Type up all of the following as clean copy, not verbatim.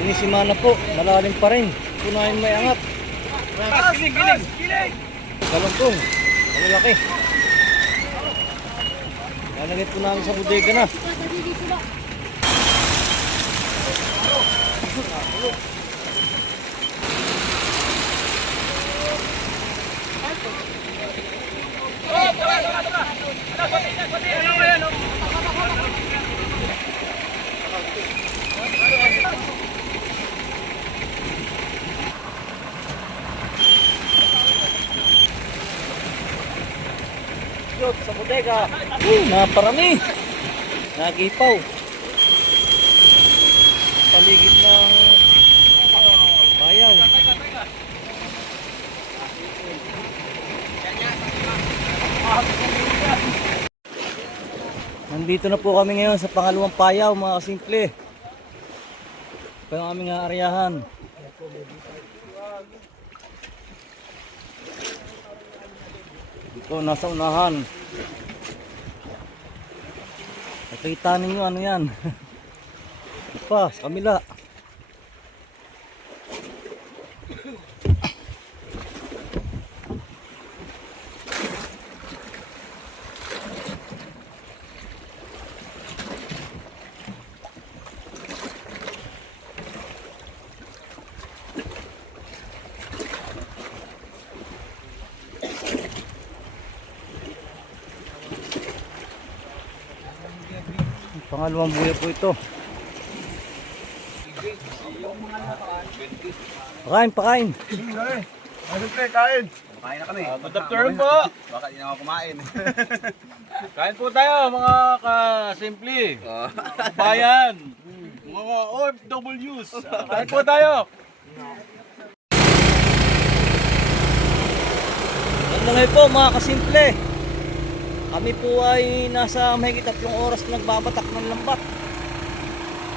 Inisimana po, malalim pa rin. Punahin may angat. Galongkong, ang laki. Lalagay po namin sa bodega na. Sa bodega, naparami, nagipaw, paligid ng bayaw. Nandito na po kami ngayon sa pangalawang payaw, mga kasimple. Ito yung aming aaryahan. Ito, nasa unahan. Nakita ninyo ano yan. Pa, sa kamila. Pangalawang buya po ito. Pakain, pakain. Kain. Kain na kami. Good afternoon po. Baka hindi na ako kumain. Kain po tayo mga kasimple. Bayan. Mga OFWs. Kain po tayo. Magandang po mga kasimple. Kami po ay nasa mahigit 3 oras na nagbabatak ng lambat.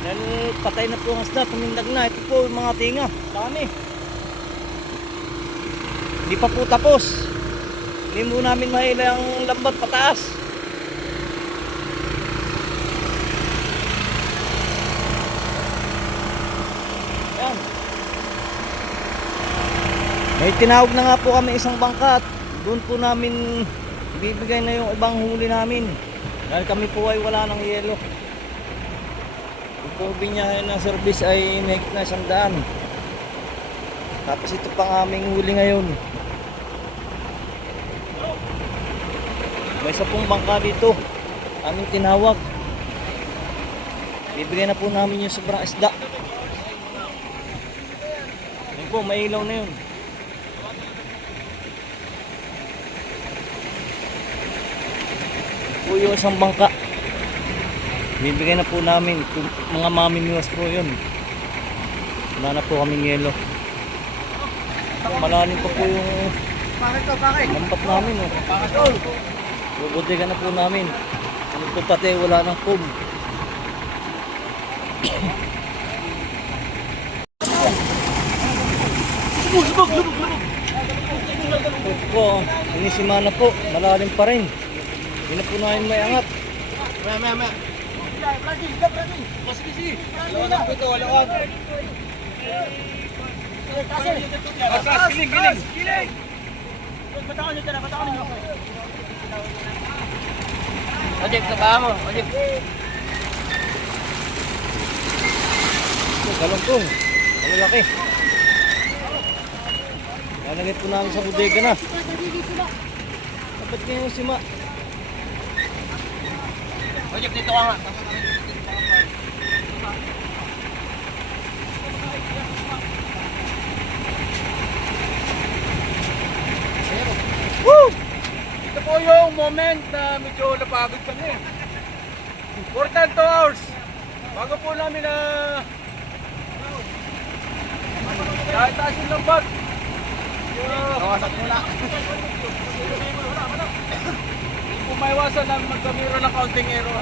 Dahil patay na po ang isda, tumindag na. Ito po yung mga tinga. Dami. Hindi pa po tapos. Hindi mo namin mahila ang lambat pataas. Ayan. May tinawag na nga po kami isang bangka at doon po namin bibigay na yung ibang huli namin dahil kami po ay wala ng yelo. Yung po binyahe ng service ay mahigit na 100. Tapos ito pang aming huli ngayon. May isa pong bangka dito aming tinawag. Bibigay na po namin yung sobrang isda. Yun po, may ilaw na yun. Po yung isang bangka bibigay na po namin mga mamimiwas po yun. Wala na po kaming yelo. Malalim pa po yung lampat namin bubodega na po namin. Ano po pati wala ng kum. Ito po, inisimana po, malalim pa rin. Hindi na po namin may angat. Maya. Walawag po ito, walawag. Giling. Batawan nyo dyan, batawan nyo. Ojek, tabahan mo. Ojek. Galongkong, ang laki. Lalagay po namin sa bodega na. Dapat niya yung sima. Ojek, dito ka nga. Woo! Ito po yung moment na medyo napagod kami. For 10 hours. Bago po namin na kahit taas yung lambat. Kawasak muna. Hindi po maiwasan na magkamiro ng counting error.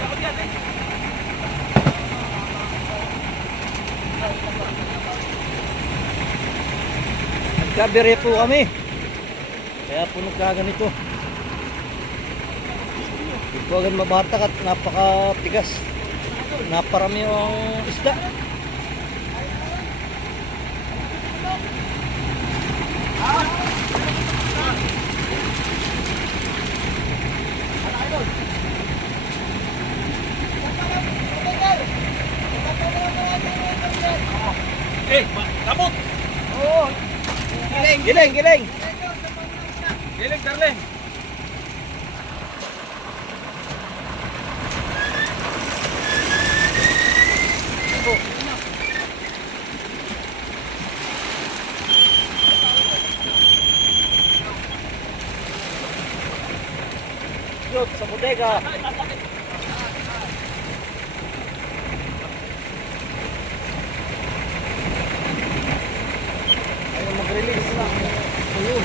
Nagkabire po kami. Kaya po nagkaganito. Hindi po agad mabatak at napakatigas. Naparami ang isda. Okay, kapot! Oo! Giling, giling, giling. Giling, darling! Yun, sa bodega. Ayaw mag-release na. Ayun.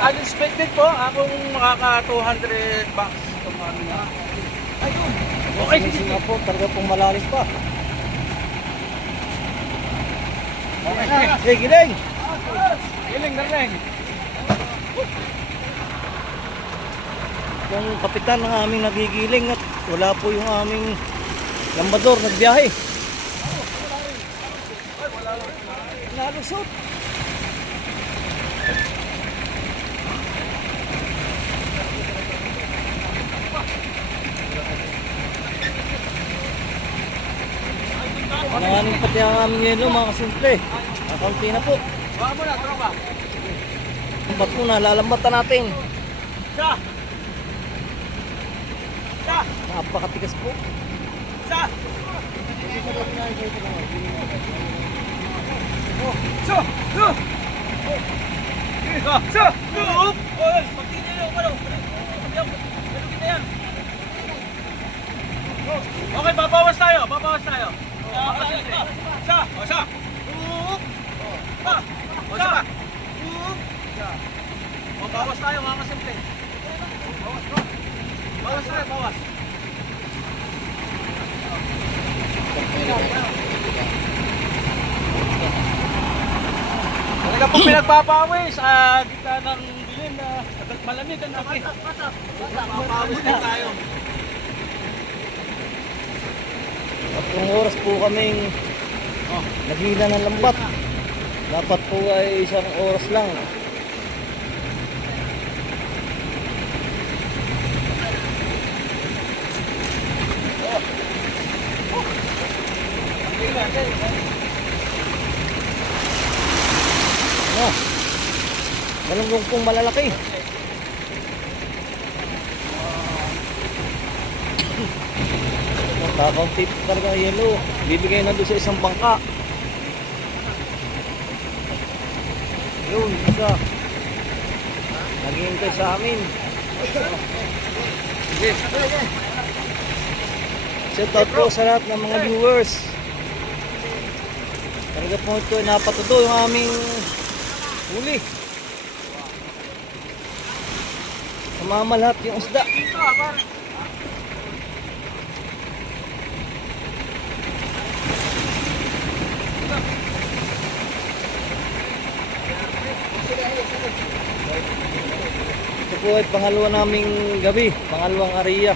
Unexpected po, akong makaka 200 bucks itong ano na. Ayun! Okay, sige, Sige nga po, talaga pong malalim pa. Okay, sige. Hey, giling! Giling, darling! Yung kapitan ng aming nagigiling at wala po yung aming lambador nagbiyahe. Nalusot. Nanganing pati ang aming yelo mga kasimple. Kakunti na po. Baka mo na, tropa! Ba't po nalalambatan natin? Isa! Isa! Napakatigas po. Isa! So! So! So! So! Pagtingin nyo, ano? Okay, babawas tayo, babawas tayo. Isa! O, isa! Pa! O, isa pa! O, bawas tayo, mga kasimple. Bawas ko. Bawas tayo, bawas. Talaga pong pinagpapawis sa gitna ng dilim na malamig ang tabi. Papawis na tayo. Tatlong oras po kaming naghila ng lambat. Dapat po ay isang oras lang. Ano? Galunggong pong malalaki. Kakaunti talaga yelo. Bibigay na doon sa isang bangka. Yun, isa. Naghihintay sa amin. Yes. Shout out po sa lahat ng mga viewers. Talaga po ito ay napatuto yung aming huli. Sumama lahat yung isda. Dito pare. Ito po ay pangalawa naming gabi, pangalawang area.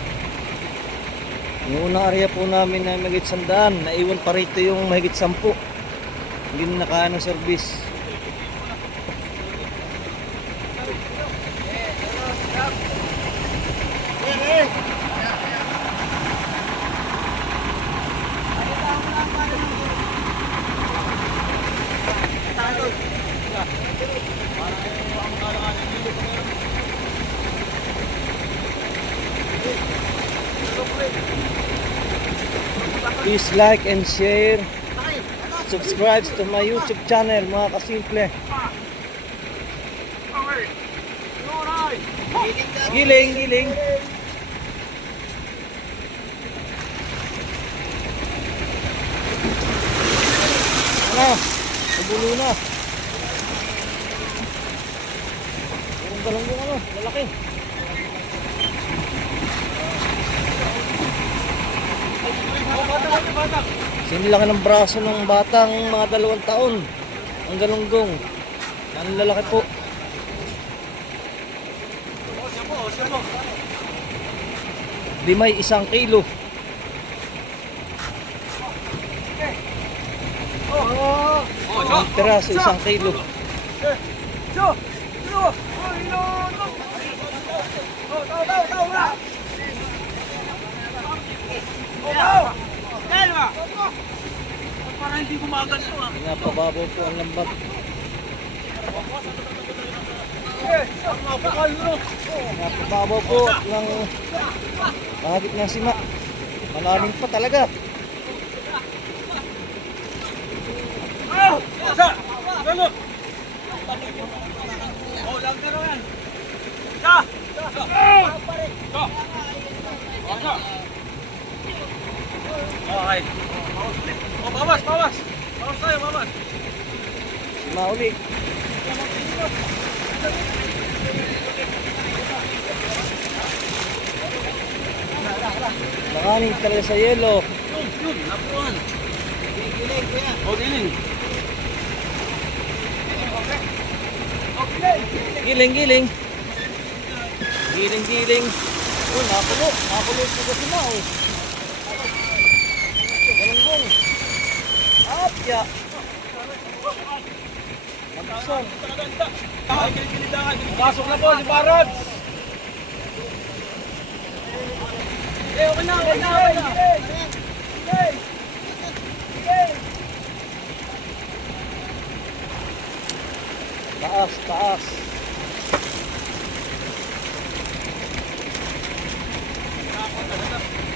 Yung unang area po namin ay mahigit 100, naiwan pa rito yung mahigit 10. Hindi na nakaano service. Please like and share. Subscribe to my YouTube channel mga kasimple. Giling, giling. Ano? Nabulo na. Purong galunggong ano, lalaki. Sinilaki ng braso ng batang mga 2 taon. Ang galunggong. Ang lalaki po. Limay 1 kilo. Ang piraso 1 kilo. So, no, no, no, no. Hindi gumaganto ah. Pinapababaw po ang lambat. Ang mapakal no. Pinapababaw po ng bahagit ng sima. Malalim pa talaga. Sa! Gano! Oh, lang ka naman. Sa! Sa! Sa! Sa! Okay. Oh, bawas, bawas. Bawas tayo, bawas. Sima uli. Nakaning talaga sa yelo. Yun, napuan. Giling, kuya. Oh, giling. Giling, giling. Giling, giling. Oh, nakulo. Nakulo po sa sima, oh. Galunggong. Apya. Nagsan. Pasok na po si Barad. Okay na, okay na, okay na. Taas, taas.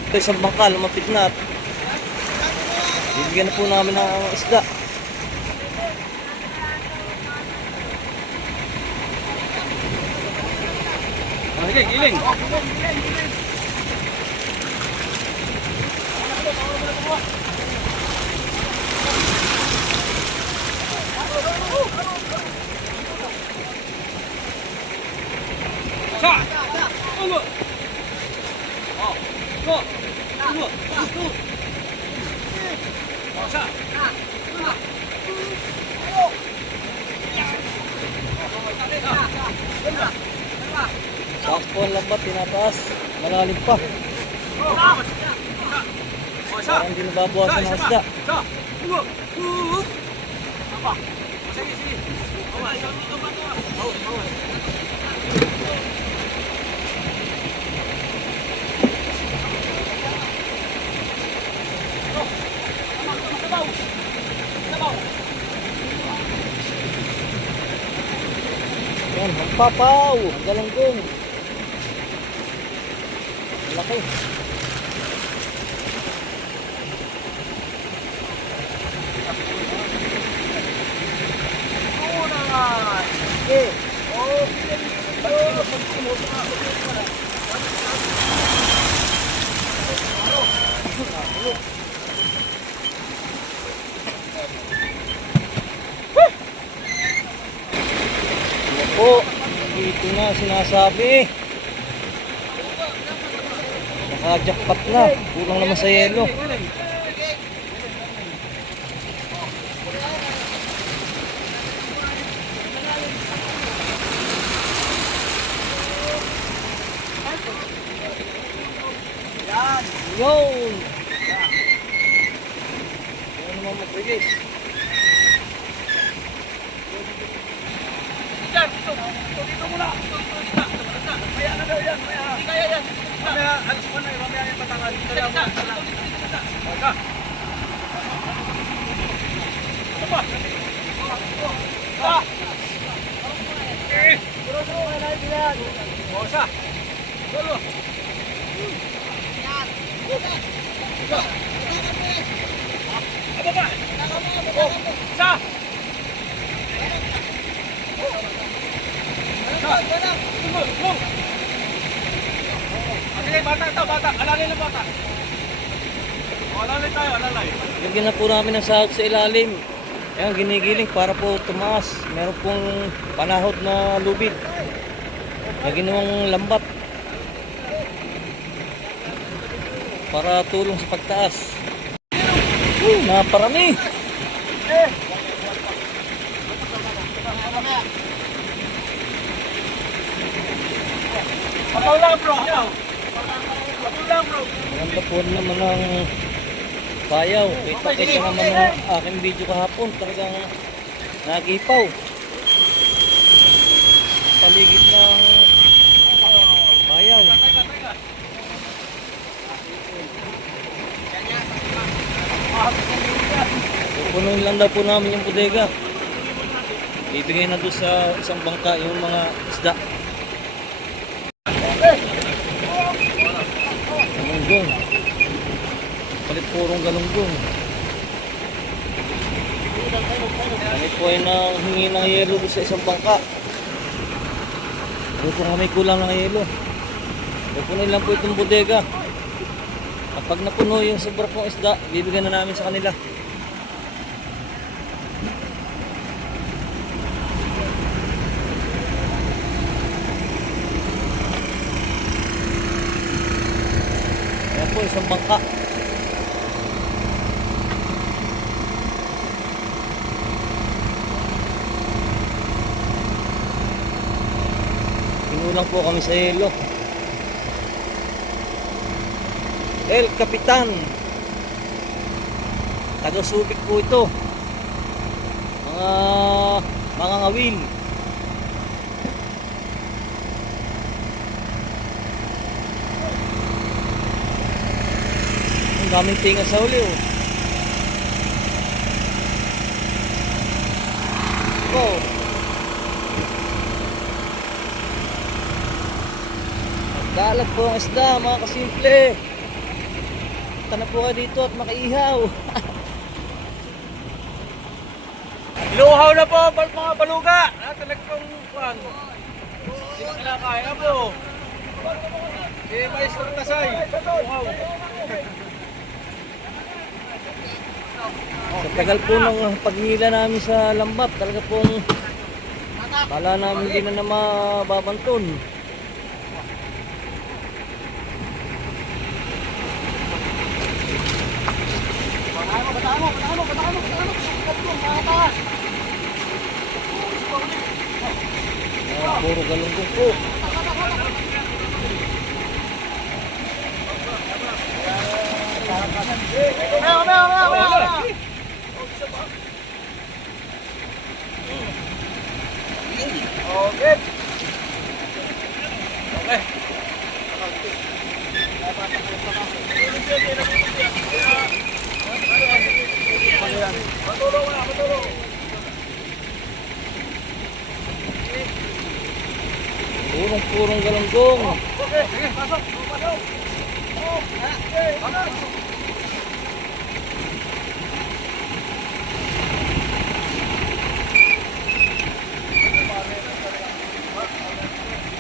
Ito isang bangka, lumapit na. Bibigyan na po namin ng isda. Okay, giling. Sa! Ulo! Oh! Go! Ulo! Ulo! Oh, sa! Taas po ang lambat, tinataas. Malalim pa. Oh, sa! Parang hindi nababawasan ng isda. Sa! Ulo! Ulo! Apa? Sige, sige. Awa, isang dito ba ito? Awa, awa. Yan, ang papaw. Ang galunggong. Malaki. Okay. Po, ito na sinasabi. Naka-jackpot na. Kulang naman sa yelo. Yun! Yan naman mag-release. Diyan, dito. Dito muna. Kaya na daw yan. Hindi kaya yan. Mamaya, alis mo na. Mamaya yung patangan. Dito lang. Wala. Ano ba? Bosa. Solo. Apa ba? Sa. Go! Okay, bata ito, bata. Alalay lang bata. Alalay tayo, alalay. Lagyan na po namin ng sahog sa ilalim. Ayan, ginigiling para po tumaas. Meron pong panahod na lubid na ginawang lambat para tulong sa pagtaas. Naparami. Papaw lang bro. Papaw lang bro. Maganda po naman ng payaw. Kita naman ng aking video kahapon. Talagang nagipaw. Paligid ng payaw. Pupunuin lang daw po namin yung bodega. Bibigay na doon sa isang bangka yung mga isda. Galunggong. Palit purong galunggong. Kami po ay nanghingi ng yelo doon sa isang bangka. Doon po kami kulang ng yelo. Pupunin lang po itong bodega. Kapag napuno yung sobra pong isda, bibigyan na namin sa kanila. Ayan po, isang bangka. Pinulang po kami sa yelo. El Capitan, taga Subic po ito, mga ngawil. Ang daming tinga sa uli oh. Oh. Magdalag po ang isda mga kasimple. Punta na po kayo dito at makaihaw. Iluhaw na po mga baluga. Talagang kuhan. Hindi na kinakaya po. Mais ng tasay. Iluhaw. Sa tagal po ng paghihila namin sa lambat, talaga pong kala namin hindi na mababanton. Puro galunggong po. Okay. Okay. Purong galunggong. Sige, pasok. Pasok.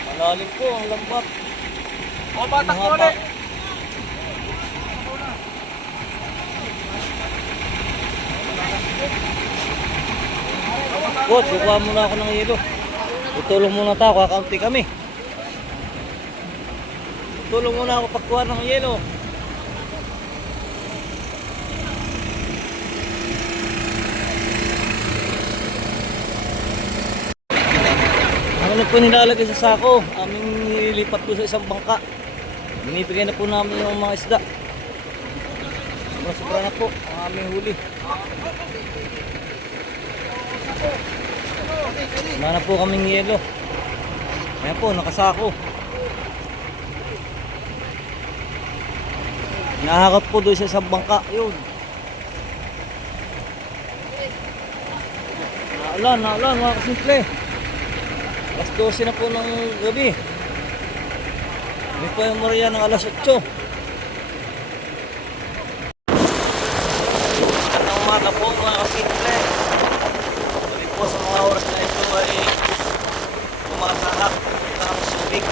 Malalim po ang lambat. O, batak mo ulit. Bot, kukuha muna ako ng yelo. Tutulong muna tayo, kakaunti kami. Tutulong muna ako pagkuha ng yelo. Ang ano po nilalagay sa sako, aming nilipat po sa isang bangka. Binibigay na po namin yung mga isda. Sobra na po ang aming huli. Wala na po kaming yelo. Ayan po, nakasako. Nahakot po doon sa bangka. Yun. Naulan mga kasimple. Alas 12 na po ng gabi. May po yung Maria ng alas 8. Magandang umaga po mga kasimple. Balik po sa mga oras na ito ay pumasanak ng Subic.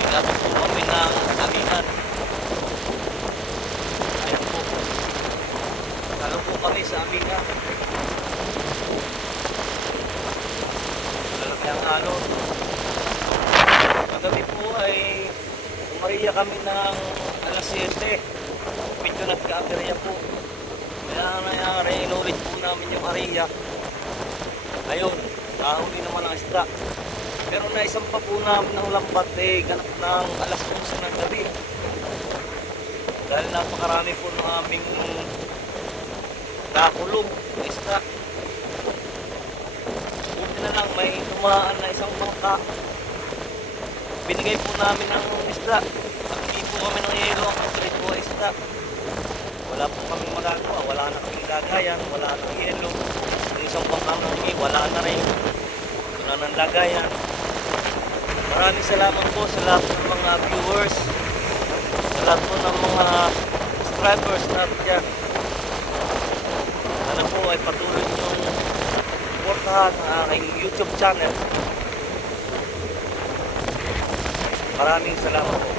Pinatong po kami ng Aminan. Ayan po. Talo po kami sa Aminan. Malaki ang alon. Kagabi po ay Maria kami ng alas 7. Medyo nagka-aperya po. Kaya nangyari, inulit po namin yung ariya. Ayun, nahuli naman ang isda. Pero naisampa po namin ng lambat ganap ng alas 11 ng gabi. Dahil napakarami po ng aming nakulong na isda. Buti na lang may tumaan na isang bangka. Binigay po namin ng isda. At hindi po kami ng yelo ang pagkalit po isda. Wala po kami magagawa, wala na kami lagayan, wala nang yelo. Yung isang bangka namin, wala na rin. Wala nang lagayan. Maraming salamat po sa lahat ng mga viewers, sa lahat po ng mga subscribers natin dyan. Sana po ay patuloy niyong suportahan ang aking YouTube channel. Maraming salamat po.